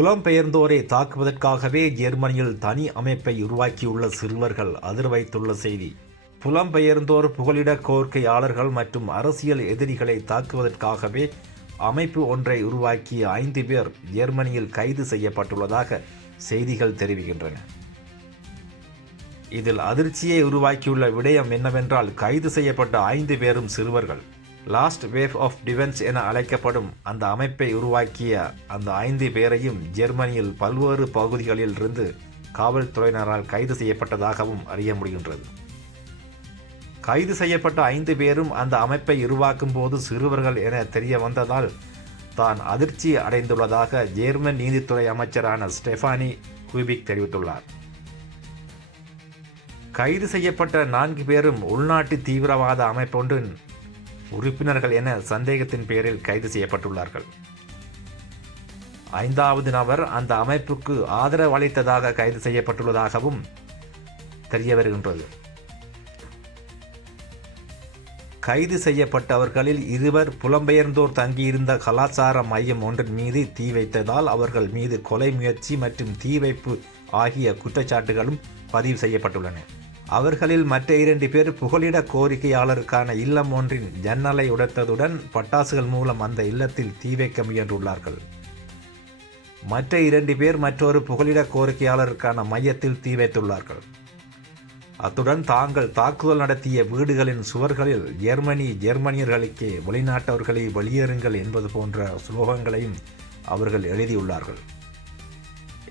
புலம்பெயர்ந்தோரை தாக்குவதற்காகவே ஜெர்மனியில் தனி அமைப்பை உருவாக்கியுள்ள சிறுவர்கள் அதிர வைத்துள்ள செய்தி. புலம்பெயர்ந்தோர் புகலிட கோரிக்கையாளர்கள் மற்றும் அரசியல் எதிரிகளை தாக்குவதற்காகவே அமைப்பு ஒன்றை உருவாக்கிய 5 பேர் ஜெர்மனியில் கைது செய்யப்பட்டுள்ளதாக செய்திகள் தெரிவிக்கின்றன. இதில் அதிர்ச்சியை உருவாக்கியுள்ள விடயம் என்னவென்றால், கைது செய்யப்பட்ட 5 பேரும் சிறுவர்கள். லாஸ்ட் வேவ் ஆஃப் டிஃபென்ஸ் என அழைக்கப்படும் அந்த அமைப்பை உருவாக்கிய அந்த 5 பேரையும் ஜெர்மனியில் பல்வேறு பகுதிகளில் இருந்து காவல்துறையினரால் கைது செய்யப்பட்டதாகவும் அறிய முடிகின்றது. கைது செய்யப்பட்ட 5 பேரும் அந்த அமைப்பை உருவாக்கும் போது சிறுவர்கள் என தெரிய வந்ததால் தான் அதிர்ச்சி அடைந்துள்ளதாக ஜெர்மன் நீதித்துறை அமைச்சரான ஸ்டெஃபானி குய்பிக் தெரிவித்துள்ளார். கைது செய்யப்பட்ட 4 பேரும் உள்நாட்டு தீவிரவாத அமைப்பொன்றின் உறுப்பினர்கள் என சந்தேகத்தின் பேரில் கைது செய்யப்பட்டுள்ளார்கள். 5வது நபர் அந்த அமைப்புக்கு ஆதரவு அளித்ததாக கைது செய்யப்பட்டுள்ளதாகவும் தெரிய வருகின்றது. கைது செய்யப்பட்டவர்களில் 2 புலம்பெயர்ந்தோர் தங்கியிருந்த கலாச்சார மையம் ஒன்றின் மீது தீ வைத்ததால் அவர்கள் மீது கொலை முயற்சி மற்றும் தீ வைப்பு ஆகிய குற்றச்சாட்டுகளும் பதிவு செய்யப்பட்டுள்ளன. அவர்களில் மற்ற 2 பேர் புகலிட கோரிக்கையாளருக்கான இல்லம் ஒன்றின் ஜன்னலை உடைத்ததுடன் பட்டாசுகள் மூலம் அந்த இல்லத்தில் தீ வைக்க முயன்றுள்ளார்கள். மற்ற 2 பேர் மற்றொரு புகலிட கோரிக்கையாளருக்கான மையத்தில் தீ வைத்துள்ளார்கள். அத்துடன் தாங்கள் தாக்குதல் நடத்திய வீடுகளின் சுவர்களில் ஜெர்மனியர்களுக்கே வெளிநாட்டவர்களை வெளியேறுங்கள் என்பது போன்ற ஸ்லோகங்களையும் அவர்கள் எழுதியுள்ளார்கள்.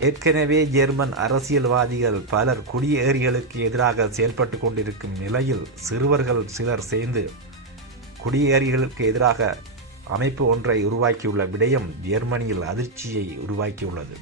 ஏற்கனவே ஜெர்மன் அரசியல்வாதிகள் பலர் குடியேறிகளுக்கு எதிராக செயல்பட்டு கொண்டிருக்கும் நிலையில் சிறுவர்கள் சிலர் சேர்ந்து குடியேறிகளுக்கு எதிராக அமைப்பு ஒன்றை உருவாக்கியுள்ள விடயம் ஜெர்மனியில் அதிர்ச்சியை உருவாக்கியுள்ளது.